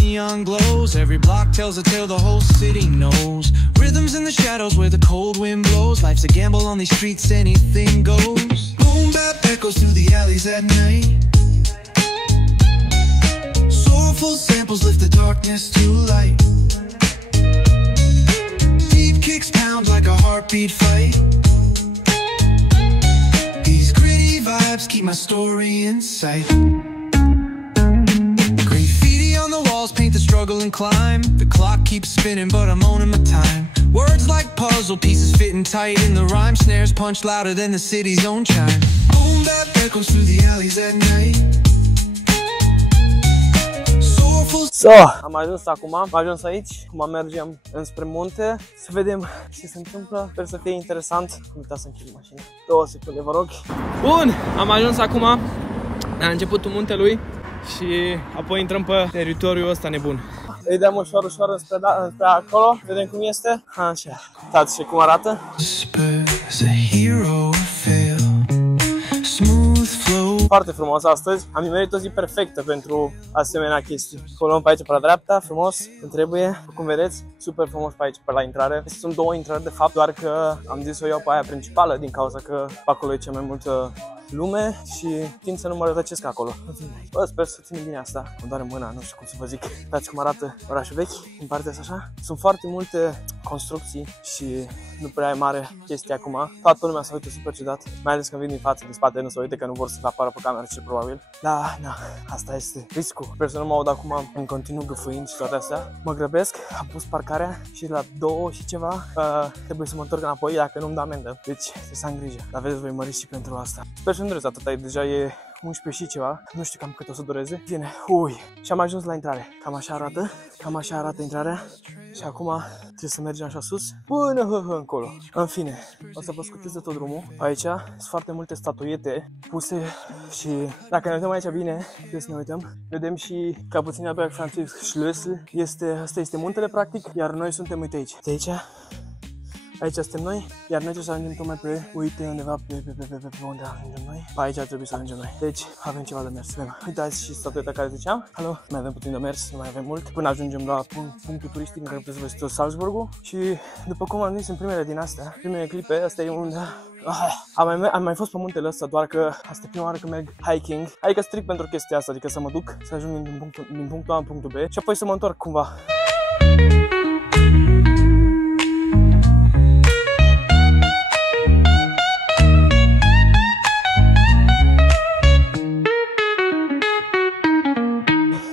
Neon glows, every block tells a tale the whole city knows. Rhythms in the shadows where the cold wind blows. Life's a gamble on these streets, anything goes. Boom bap echoes through the alleys at night. Soulful samples lift the darkness to light. Deep kicks pound like a heartbeat fight. These gritty vibes keep my story in sight. Paint the struggle and climb. The clock keeps spinning but I'm owning my time. Words like puzzle pieces fitting tight in the rhyme. Snares punch louder than the city's own chime. Boom bap echoes through the alleys at night. So, am ajuns acum, am ajuns aici, acum mergem înspre munte. Să vedem ce se întâmplă, sper să fie interesant. Am uitat să închid mașina, 2 secunde vă rog. Bun, am ajuns acum la începutul muntelui și apoi intrăm pe teritoriul ăsta nebun. Îi dăm ușor, ușor înspre acolo, vedem cum este. Așa, uitați și cum arată. Foarte frumos astăzi, am nimerit o zi perfectă pentru asemenea chestii. O luăm pe aici, pe la dreapta, frumos, cum trebuie, cum vedeți, super frumos pe aici, pe la intrare. Sunt 2 intrări de fapt, doar că am zis să o iau pe aia principală din cauza că pe acolo e cea mai multă lume și tind să nu mă rătăcesc acolo. Bă, sper să țin bine asta. Îmi doare mâna, nu știu cum să vă zic. Uitați cum arată orașul vechi, în partea asta așa. Sunt foarte multe construcții și nu prea e mare chestia acum. Toată lumea se uită super ciudat, mai ales când vin din față, din spate nu se uite că nu vor să apară pe cameră, ce probabil. Da, na, asta este riscul. Sper să nu mă aud acum în continuu gâfâind și toate astea. Mă grăbesc, am pus parcarea și la 2 și ceva trebuie să mă întorc înapoi dacă nu-mi dă amendă. Deci trebuie să am grijă. Dar vedeți, voi mări și pentru asta. Sper să nu dureze atâta, deja e 11 și ceva, nu știu cam cât o să dureze. Bine, ui, și am ajuns la intrare. Cam așa arată intrarea. Și acum trebuie să mergem așa sus până încolo. În fine, o să vă scutez de tot drumul. Aici sunt foarte multe statuete puse și dacă ne uităm aici bine, trebuie să ne uităm, vedem și Capuțina Berg Francisc Schlössl. Asta este muntele practic, iar noi suntem, uite aici. De aici. Aici suntem noi, iar noi trebuie să ajungem tocmai pe, uite undeva pe unde ajungem noi. Pe aici ar trebui să ajungem noi. Deci avem ceva de mers. Uitați și statueta care ziceam. Alo, mai avem puțin de mers, nu mai avem mult. Până ajungem la punctul turistic în care puteți să vă tot Salzburgul. Și după cum am zis în primele din astea, primele clipe, asta e unde am mai fost pe muntele ăsta, doar că asta e prima oară când merg hiking. Adică strict pentru chestia asta, adică să mă duc, să ajung din punctul A în punctul B și apoi să mă întorc cumva.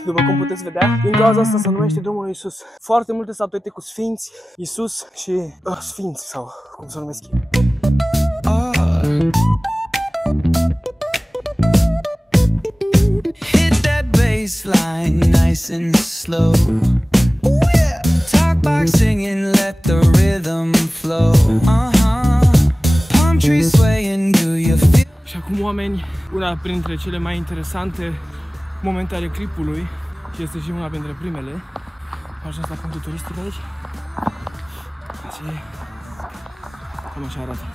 După cum puteți vedea, din cauza asta se numește drumul lui Isus. Foarte multe statuete cu sfinți, Isus și sfinți sau cum se numesc ei. Hit that baseline nice and slow. Talk box singing, let the rhythm flow. Palm tree swaying, do you feel? Și acum, oameni, una printre cele mai interesante momente ale clipului și este și una dintre primele. Am ajuns la punctul turistic aici și cam așa arată.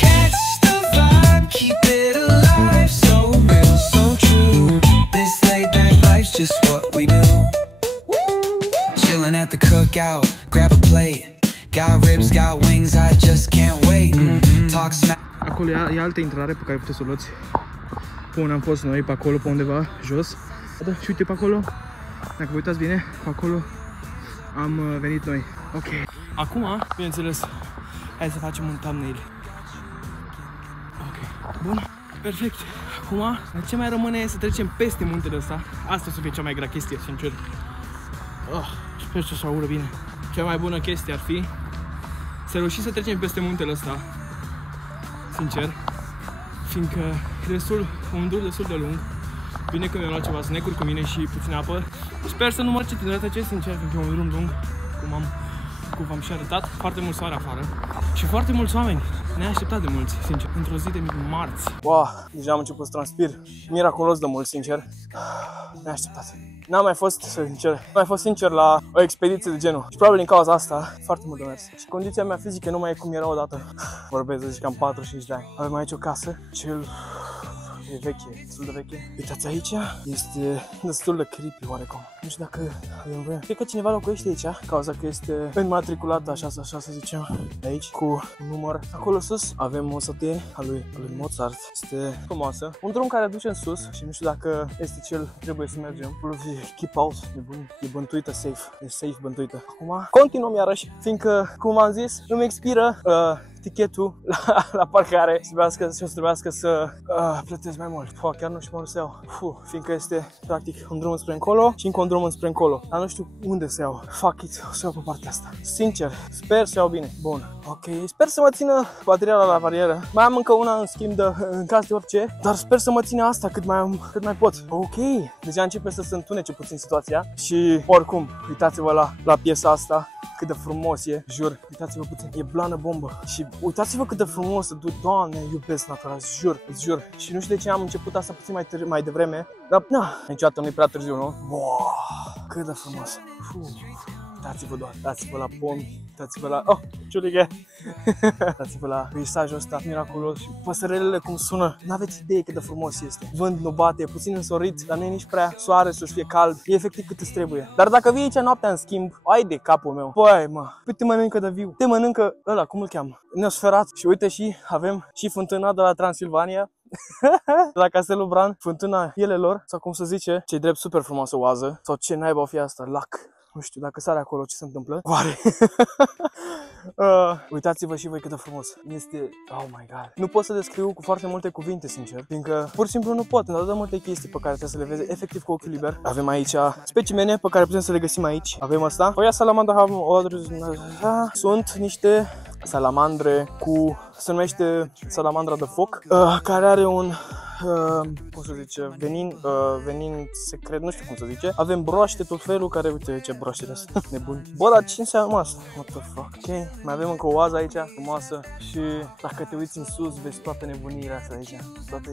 Catch the vibe, keep it alive, so real, so true. This laid back life's just what we do. Chilling at the cookout, grab a plate. Got ribs, got wings, I just can't wait. Talk smack. Acolo e altă intrare pe care puteți să o luați. Pe unde am fost noi, pe acolo, pe undeva jos. Da, și uite pe acolo, dacă vă uitați bine, pe acolo am venit noi. Ok. Acum, bineînțeles, hai să facem un thumbnail. Ok. Bun. Perfect. Acum, ce mai rămâne e să trecem peste muntele ăsta. Asta o să fie cea mai grea chestie, sincer. Sper să se audă bine. Cea mai bună chestie ar fi să reușim să trecem peste muntele ăsta. Sincer, fiindcă e un drum destul de lung. Bine că mi-am luat ceva snack-uri cu mine și puțin apă. Sper să nu mă rătăcesc, sincer, fiindcă e un drum lung, cum v-am și arătat. Foarte mult soare afară și foarte mulți oameni. neașteptat de mulți, sincer. Într-o zi de marți. Wow, deja am început să transpir. Miraculos de mult, sincer. Neașteptat. N-am mai fost sincer la o expediție de genul. Și probabil din cauza asta, foarte mult de mers. Și condiția mea fizică nu mai e cum era odată. Vorbesc de cam 45 de ani. Avem aici o casă, e veche, destul de veche. Uitați aici, este destul de creepy oarecum. Nu știu dacă avem voie. Cred că cineva locuiește aici, cauza că este înmatriculat, așa să zicem, aici, cu un număr. Acolo sus avem o statuie a lui Mozart. Este frumoasă. Un drum care duce în sus și nu știu dacă este cel trebuie să mergem. Keep out, e bântuită safe. E safe bântuită. Acum continuăm iarăși, fiindcă, cum am zis, îmi expiră tichetul la parcare și o să trebuiască să plătesc mai mult. Chiar nu știu unde să iau. Fiindcă este practic un drum spre încolo și încă un drum spre încolo. Dar nu știu unde să iau. Fuck it, o să iau pe partea asta. Sincer, sper să iau bine. Bun, ok. Sper să mă țină bateria la barieră. Mai am încă una în schimb în caz de orice, dar sper să mă țină asta cât mai pot. Ok, deja începe să se întunece puțin situația și oricum, uitați-vă la piesa asta. Cât de frumos e, jur, uitați-vă puțin, e blană bombă și uitați-vă cât de frumos, Doamne, iubesc natura, îți jur. Și nu știu de ce am început asta puțin mai devreme, dar niciodată nu-i prea târziu, nu? Wow, cât de frumos. Uitați-vă doar, uitați-vă la pomi, uitați-vă la... Oh, ciulică! Uitați-vă la peisajul ăsta miraculos și păsărelele cum sună. N-aveți idee cât de frumos este. Vânt nu bate, e puțin însorit, dar nu e nici prea soare să fie cald. E efectiv cât îți trebuie. Dar dacă vii aici noaptea în schimb, ai de capul meu. Păi, păi te mănâncă de viu. Te mănâncă ăla, cum îl cheamă? Neosferat. Și uite și avem și fântâna de la Transilvania. De la Castelul Bran, fântâna Ielelor, sau cum se zice, ce-i drept super frumoasă oază. Sau ce naiba o fi asta, lac. Nu știu, dacă sare acolo ce se întâmplă. Oare? Uitați-vă și voi cât de frumos. Este... Oh my god. Nu pot să descriu cu foarte multe cuvinte, sincer. Fiindcă pur și simplu nu pot. În atât de multe chestii pe care trebuie să le vezi efectiv cu ochiul liber. Avem aici specimene pe care putem să le găsim aici. Avem asta. Oia salamandra sunt niște salamandre cu... Se numește salamandra de foc. Care are un... cum se zice, venin secret, nu știu cum se zice. Avem broaște tot felul care, uite ce broaștele astea, nebuni. Bă, dar ce înseamnă asta? What the fuck? Ok, mai avem încă o oază aici, frumoasă. Și dacă te uiți în sus, vezi toate nebuniile astea aici. Toate...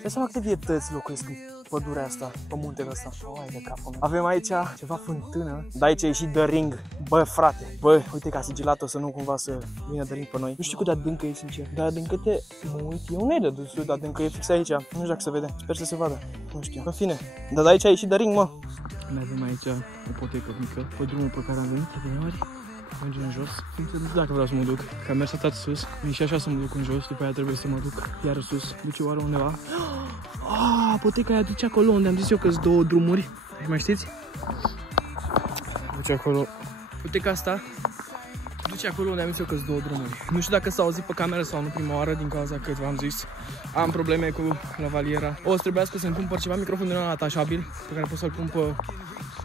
Dai seama câte vietăți locuiesc în pădurea asta, pe muntele ăsta. Oai de capul meu. Avem aici ceva fântână. Dar aici e și The Ring. Bă, frate. Bă, uite ca sigilat-o să nu cumva să vină The Ring pe noi. Nu știu cât de adâncă e, sincer. Dar adâncă-te, mă uit, eu nu e de destul de adâncă, e fix aici. Nu știu dacă se vede. Sper să se vadă. Nu știu. În fine. Dar aici e și The Ring, mă. Mai avem aici o potecă mică, pe drumul pe care am venit, adineori. Mergem în jos, nu știu dacă vreau să mă duc, că am mers atât sus, și așa să mă duc în jos, după aia trebuie să mă duc iar sus, duce oare undeva? Poteca aia duce acolo unde am zis eu că sunt două drumuri, mai știți? Duce acolo, poteca asta duce acolo unde am zis eu că sunt două drumuri. Nu știu dacă s-a auzit pe cameră sau nu prima oară, din cauza că v-am zis, am probleme cu lavaliera. O să trebuiască să-mi cumpăr ceva microfon din ăla atașabil, pe care pot să-l pun pe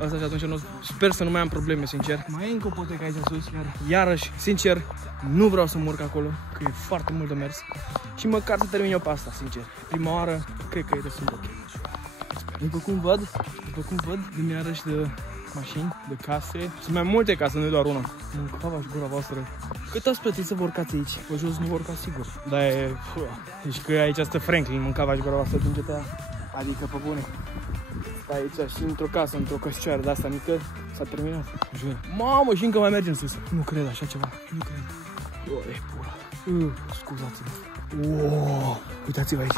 asta și atunci sper să nu mai am probleme, sincer. Mai e încă o potecă aici sus, iarăși, sincer, nu vreau să mă urc acolo, că e foarte mult de mers. Și măcar să termin eu pe asta, sincer. Prima oară, cred că e destul de ok. După cum văd, din iarăși de mașini, de case. Sunt mai multe case, nu e doar una. Mâncava și gura voastră. Cât ați plătit să vă urcați aici? Pe jos nu vă urcați sigur. Dar e... Deci că aici stă Franklin, mâncava și gura voastră din GTA. Adică pe bune. Stai aici și într-o casă, într-o căsicioară de asta mică, s-a terminat. Jur. Mamă, și încă mai mergem sus. Nu cred așa ceva. Nu cred. E pula. Scuzați-mă. Wow. Uitați-vă aici.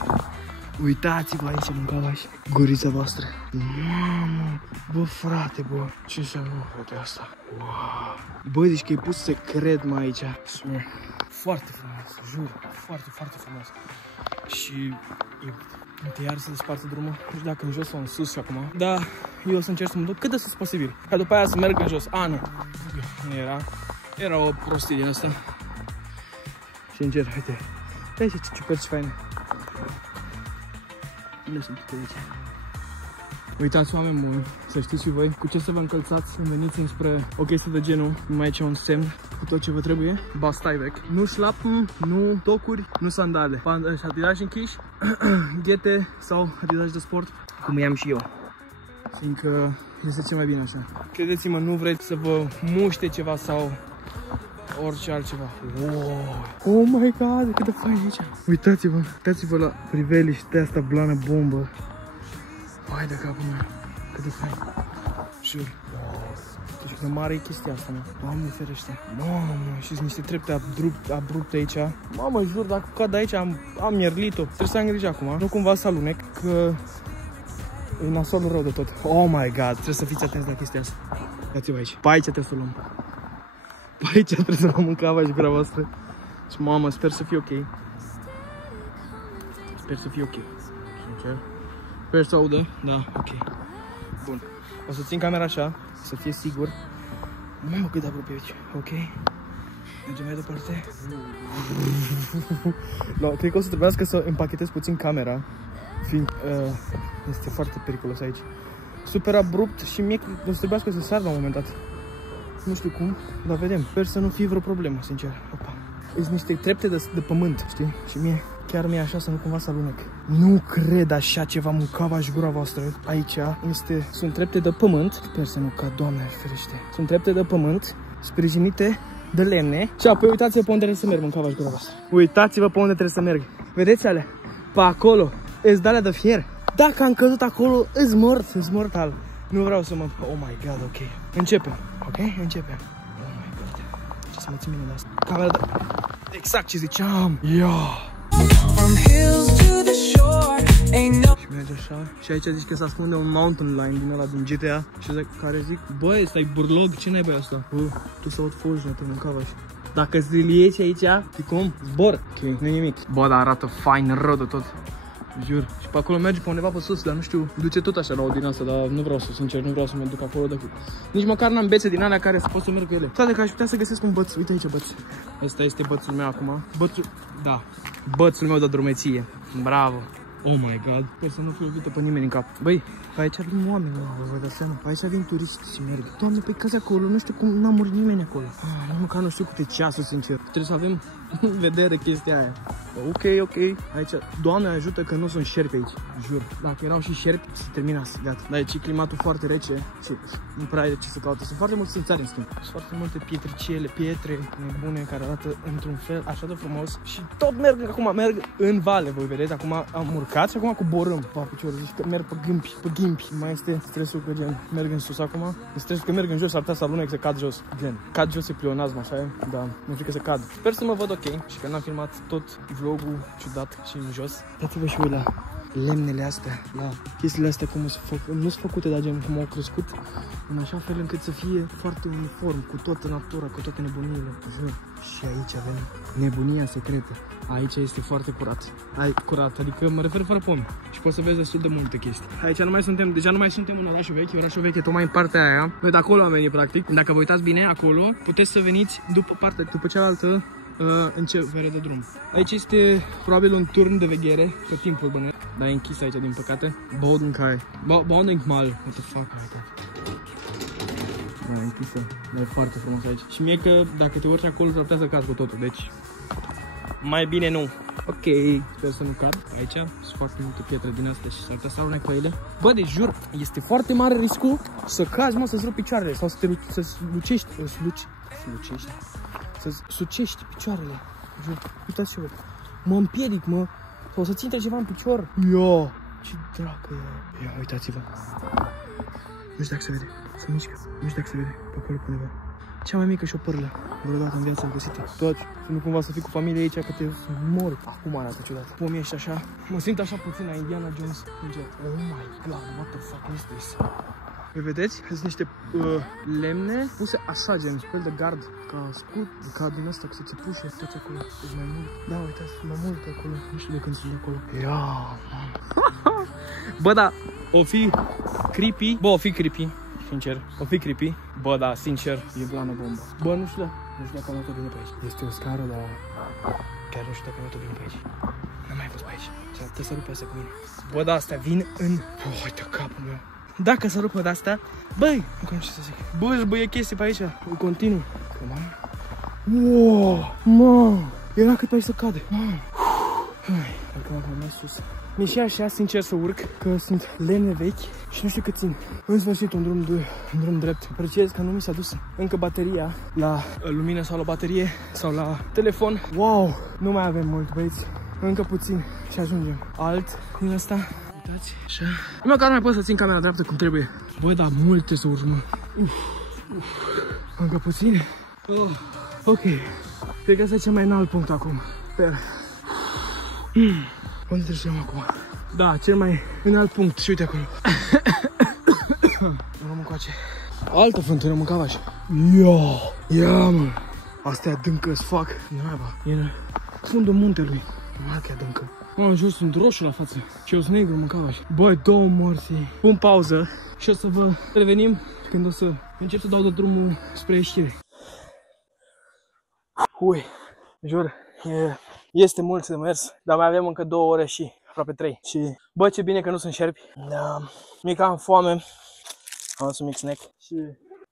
Uitați-vă aici, mâncavași. Gurița voastră. Mamă. Bă, frate, bă. Ce înseamnă, frate, asta? Wow. Bă, zici că e pus secret, mă, aici. Foarte frumos, jur. Foarte, foarte frumos. Și... Uite, iar se desparte drumul. Nu știu dacă în jos sau în sus și acum. Da, eu o să încerc să mă duc cât de sus posibil. Ca după aia să merg în jos. Nu era o prostie din asta. Și încerc, uite. Uite ce ciuperci faine. Unde sunt pe aici? Uitați, oameni buni, să știți și voi cu ce să vă încălțați când veniți înspre o chestie de genul. Numai aici un semn cu tot ce vă trebuie. Bastaivec. Nu șlapă, nu tocuri, nu sandale. Adidași închiși, ghete sau adidași de sport, cum i-am și eu. Fiindcă este cel mai bine așa. Credeți-mă, nu vreți să vă muște ceva sau orice altceva. Wow. Oh my god, cât de fain e aici. Uitați-vă la priveliștea asta blană bombă. Hai de capul meu, cât de fain. Jur. Deci cât de mare e chestia asta, mă. Doamne ferește. Mamă, și niște trepte abrupte aici. Mamă, jur, dacă cad aici am mierlit-o. Trebuie să am grijă acum, nu cumva să alunec, că e nasolul rău de tot. Oh my god, trebuie să fiți atenți la chestia asta. Uitați-vă aici. Pe aici trebuie să luăm. Pe aici trebuie să luăm în cava și gura voastră. Și mamă, sper să fie ok. Sper să fie ok. Sincer. Sper să audă, da, ok. Bun. O să țin camera așa, să fie sigur. Mamă, cât de aproape aici, ok? Mergem mai departe. No, cred că o să trebuiască să împachetez puțin camera, fiind este foarte periculos aici. Super abrupt și mie o să trebuiască să sar la un moment dat. Nu știu cum, dar vedem. Sper să nu fie vreo problemă, sincer. Opa. Sunt niște trepte de pământ, știi? Și mie, chiar mie așa să nu cumva să alunec. Nu cred așa ceva, mâncava și gura voastră. Aici sunt trepte de pământ. Sper să nu cad, Doamne ferește. Sunt trepte de pământ, sprijinite de lemne. Și apoi uitați-vă pe unde trebuie să merg, mâncava și gura voastră. Uitați-vă pe unde trebuie să merg. Vedeți alea? Pe acolo. Îți de-alea de fier. Dacă am căzut acolo, îți mortal. Nu vreau să mă... Oh my god, ok. Începem, ok? Începem. Oh my god. Ce să mă țin bine de asta. Camera de... Exact ce ziceam. Și merge așa. Și aici zici că se ascunde un mountain lion din ăla din GTA. Și care zic, băi, ăsta-i burlog, ce n-ai băi asta? Bă, tu să aud foși, ne mâncava și... Dacă ți-l iei aici, știi cum? Zbor. Ok, nu-i nimic. Bă, dar arată fain rău de tot. Jur. Și pe acolo merge pe undeva pe sus, dar nu știu, duce tot așa la o din asta, dar nu vreau să, sincer, nu vreau să mă duc acolo decât. Nici măcar n-am bețe din alea care să pot să merg cu ele. Toate că aș putea să găsesc un băț. Uite aici băț. Ăsta este bățul meu acum. Bățul meu de drumeție. Bravo. Oh my god. Sper să nu fiu lovită pe nimeni în cap. Băi, pe aici vin oameni, vă dați seama. Pe aici vin turiști și merg. Doamne, pe căzi acolo, nu știu cum, n-a murit nimeni acolo. Nici măcar nu știu câte ceasul, sincer. Trebuie să avem în vedere chestia aia. Ok. Aici, Doamne ajută că nu sunt șerpi aici. Jur. Dacă erau și șerpi, se terminase. Gata. Dar aici e climatul foarte rece și nu prea ai de ce să caute. Sunt foarte mulți țânțari, în schimb. Sunt foarte multe pietre nebune care arată într-un fel așa de frumos. Și tot merg în vale, voi vedeți. Acum am urcat și acum coborâm pe piciorul. Zici că merg pe ghimpi. Mai este stresul că gen merg în sus acum. E stresul că merg în jos, ar putea să alunec, să cad jos. Gen, cad jos e pleonazm, așa e? Da, nu știu că să cad. Sper să mă văd ok și că n-am filmat tot vlogul ciudat și în jos. Dați-vă și voi la lemnele astea, la chestiile astea cum nu sunt făcute, dar gen cum au crescut în așa fel încât să fie foarte uniform, cu toată natura, cu toate nebunile. Și aici avem nebunia secretă. Aici este foarte curat, adică mă refer fără pomi. Și poți să vezi destul de multe chestii. Aici deja nu mai suntem în orașul vechi, orașul vechi e tocmai în partea aia. Noi de acolo am venit practic. Dacă vă uitați bine acolo, puteți să veniți după cealaltă începere de drum. Aici este probabil un turn de veghere pe timpul bănesc, dar e închis aici din păcate. Bodenkai. What the fuck? Da, e închisă. Dar e foarte frumos aici. Și mie că dacă te urci acolo s-ar putea să cad cu totul, deci mai bine nu. Ok, sper să nu cad. Aici sunt foarte multe pietre din astea și s-ar putea să alunec pe ele. Bă, deci jur, este foarte mare riscul să cazi, mă, să-ți rupi picioarele sau să sucești picioarele. Jur, uitați-vă. Mă împiedic, mă. Sau să-ți intre ceva în picior. Ia, ce dracu e. Ia, uitați-vă. Nu știu dacă se vede. Se mișcă. Nu știu dacă se vede. Pe acolo, pe undeva. Cea mai mică șopârlă vreodată în viață am găsit-o. Toți, să nu cumva să fii cu familia aici, că te mor. Acum arată ciudat. Pomii ăștia așa. Mă simt așa puțin la Indiana Jones. Oh my god, what the fuck is this? Vedeți? Sunt niște lemne puse așa, gen, fel de gard, ca scut, ca din asta, că se țepușe, toți acolo. Deci mai mult. Da, uitați, mai multe acolo. Nu știu de când sunt acolo. Ia, man. Bă, da, o fi creepy. Bă, o fi creepy. Sincer, o fi creepy. Bă, da, sincer, e blană bombă. Bă, nu știu dacă am luat-o bine pe aici. Este o scară, dar chiar nu știu dacă am luat-o bine pe aici. N-am mai fost pe aici. Trebuie să rupe asta cu mine. Bă, da, astea vin în... Uite capul meu. Dacă să rupă de asta, băi, nu știu ce să zic. Bă, e chestii pe aici. Continuu. Wow, mă, era cât pe aici să cade. Dacă m-am mai sus. Mi-e și așa, sincer, să urc, că sunt lemne vechi și nu știu cât țin. În sfârșit, un drum drept. Apreciez că nu mi s-a dus încă bateria la lumină sau la baterie sau la telefon. Wow! Nu mai avem mult, băieți. Încă puțin și ajungem. Alt din ăsta. Uitați, așa. Nu măcar mai pot să țin camera dreaptă cum trebuie. Băi, dar multe să urmă. Încă puțin. Ok. Cred că ăsta e cel mai înalt punct acum. Sper. Unde trecem acum? Da, cel mai înalt punct. Și uite acolo. Luăm încoace. Altă fântână, mâncava așa. Ia, mă. Asta e adâncă-s fac. Naiba. E în fundul muntelui. Normal că e adâncă. Mă, jos sunt roșu la față. Și eu sunt negru, mâncava așa. Băi, două morți. Pun pauză și o să vă revenim când o să încep să dau de drumul spre ieșire. Ui, jur, este mult de mers, dar mai avem încă 2 ore și aproape 3. Și bă, ce bine că nu sunt șerpi. Da, mi-e cam foame. Am să mic snack și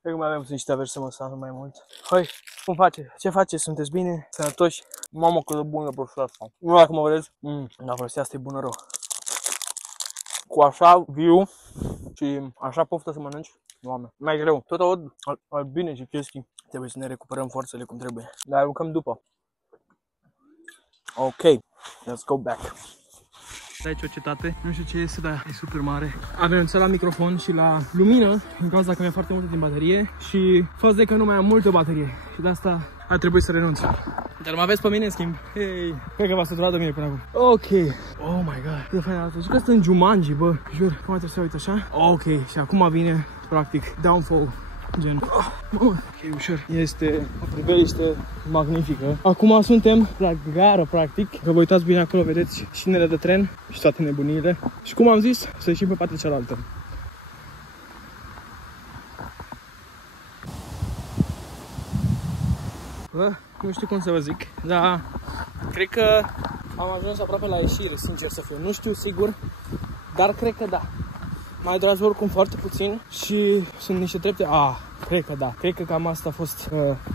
cred că mai avem niște aversi să mă sanu mai mult. Hai, cum face? Ce faceți? Sunteți bine? Sănătoși? Mamă, cât de bună prostia asta. Nu dacă mă vedeți? Da, prostia asta e bună rău. Cu așa viu și așa poftă să mănânci. Doamne, mai greu. Tot aud albine și chestii. Trebuie să ne recuperăm forțele cum trebuie. Dar aruncăm după. Ok, let's go back. Aici o cetate, nu știu ce este, dar e super mare. Am renunțat la microfon și la lumină, în cauza că mi-e foarte multe din baterie și faza e că nu mai am multă baterie și de asta ar trebui să renunț. Dar mă aveți pe mine în schimb. Hei, cred că v-a săturat de mine până acum. Ok. Oh my god, cât de fain arată. Și că sunt în Jumanji, bă. Jur, cum trebuie să uit așa? Ok, și acum vine, practic, downfall. Gen. Ok, ușor. Este o priveliște magnifică. Acum suntem la gară, practic. Că vă uitați bine acolo, vedeți șinele de tren și toate nebunile. Și cum am zis, să ieșim pe partea cealaltă. Bă, nu știu cum să vă zic, dar cred că am ajuns aproape la ieșire, sincer să fiu. Nu știu sigur, dar cred că da. Mai dragi oricum foarte puțin și sunt niște trepte. Cred că da. Cred că cam asta a fost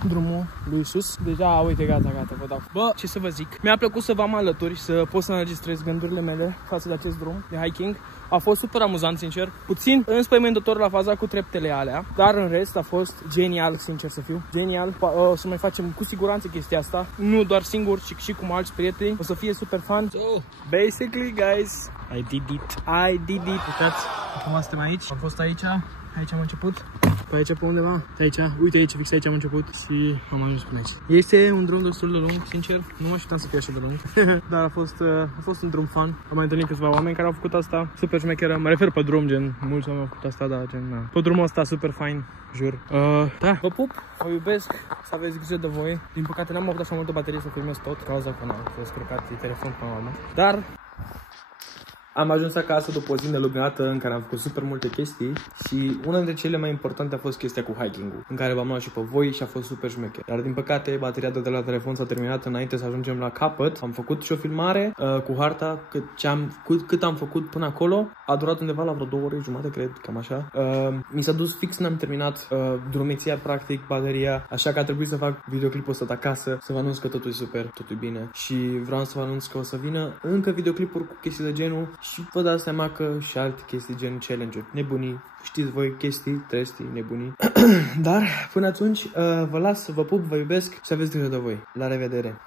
drumul lui sus. Deja, uite, gata, vă dau. Bă, ce să vă zic? Mi-a plăcut să vă am alături, să pot să înregistrez gândurile mele față de acest drum de hiking. A fost super amuzant, sincer. Puțin înspăimântător la faza cu treptele alea, dar în rest a fost genial, sincer să fiu. Genial. O să mai facem cu siguranță chestia asta. Nu doar singur, ci și cu alți prieteni. O să fie super fun. So, basically, guys, I did it. Uitați, acum suntem aici. Am fost aici am început. Pe aici pe undeva, aici, uite aici, fix aici am început și am ajuns până aici. Este un drum destul de lung, sincer, nu mă așteptam să fie așa de lung, dar a fost un drum fun. Am mai întâlnit câțiva oameni care au făcut asta, super șmecheră, mă refer pe drum, gen, mulți oameni au făcut asta, dar gen, na. Pe drumul ăsta super fain, jur. Da, vă pup, vă iubesc, să aveți grijă de voi. Din păcate n-am avut așa multă baterie să filmez tot, cauza că n-am fost scurcat de telefon până la urmă. Dar am ajuns acasă după o zi nelugată în care am făcut super multe chestii și una dintre cele mai importante a fost chestia cu hiking-ul, în care v-am luat și pe voi și a fost super șmecher. Dar din păcate bateria de la telefon s-a terminat înainte să ajungem la capăt. Am făcut și o filmare cu harta cât am făcut până acolo. A durat undeva la vreo 2 ore jumate, cred, cam așa. Mi s-a dus fix, n-am terminat drumeția, practic, bateria, așa că a trebuit să fac videoclipul ăsta de acasă, să vă anunț că totul e super, totul e bine. Și vreau să vă anunț că o să vină încă videoclipuri cu chestii de genul și vă dați seama că și alte chestii gen challenge-uri, nebunii, știți voi, chestii, trestii, nebunii. Dar până atunci vă las, vă pup, vă iubesc și să aveți grijă de voi. La revedere!